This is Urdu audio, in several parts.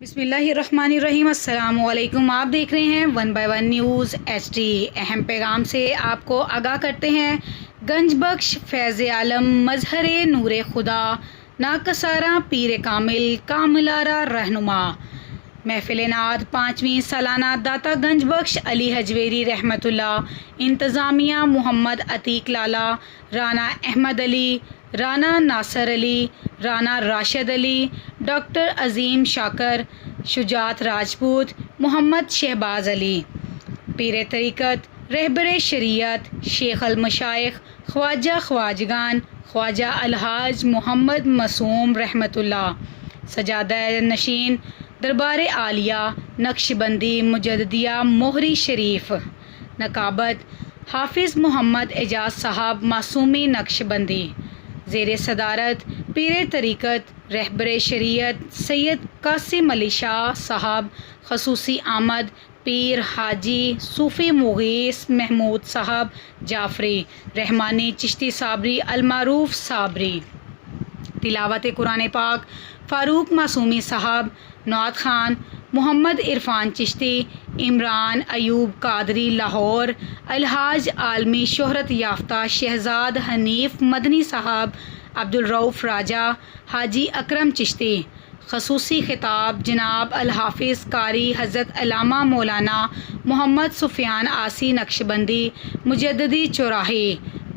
بسم اللہ الرحمن الرحیم۔ السلام علیکم، آپ دیکھ رہے ہیں 1 by 1 نیوز ایچ ڈی۔ اہم پیغام سے آپ کو آگاہ کرتے ہیں۔ گنج بخش فیض عالم مظہر نور خدا ناکسارہ پیر کامل کاملارہ رہنما۔ محفل نعت 5ویں سالانہ داتا گنج بخش علی حجویری رحمۃ اللہ، انتظامیہ محمد عتیق لالا، رانا احمد علی، رانا ناصر علی، رانا راشد علی، ڈاکٹر عظیم شاکر، شجاعت راجپوت، محمد شہباز علی۔ پیر طریقت رہبر شریعت شیخ المشائخ خواجہ خواجگان خواجہ الحاج محمد معصوم رحمۃ اللہ، سجادہ نشین دربار عالیہ نقش بندی مجددیہ موہری شریف، نقابت حافظ محمد اعجاز صاحب معصومی نقش بندی، زیر صدارت پیر طریقت رہبر شریعت سید قاسم علی شاہ صاحب، خصوصی آمد پیر حاجی صوفی مغیث محمود صاحب جعفری رحمانی چشتی صابری المعروف صابری۔ تلاوت قرآن پاک فاروق معصومی صاحب، نعت خان محمد عرفان چشتی، عمران ایوب قادری لاہور، الحاج عالمی شہرت یافتہ شہزاد حنیف مدنی صاحب، عبدالرؤف راجہ، حاجی اکرم چشتی۔ خصوصی خطاب جناب الحافظ قاری حضرت علامہ مولانا محمد سفیان آسی نقشبندی مجددی چوراہی،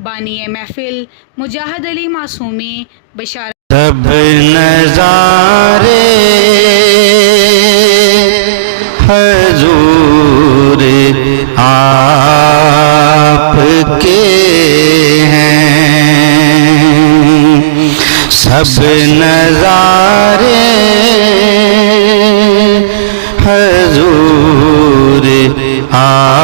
بانی محفل مجاہد علی معصومی بشارت۔ سب نظارے حضور آپ کے ہیں، سب نظارے حضور آپ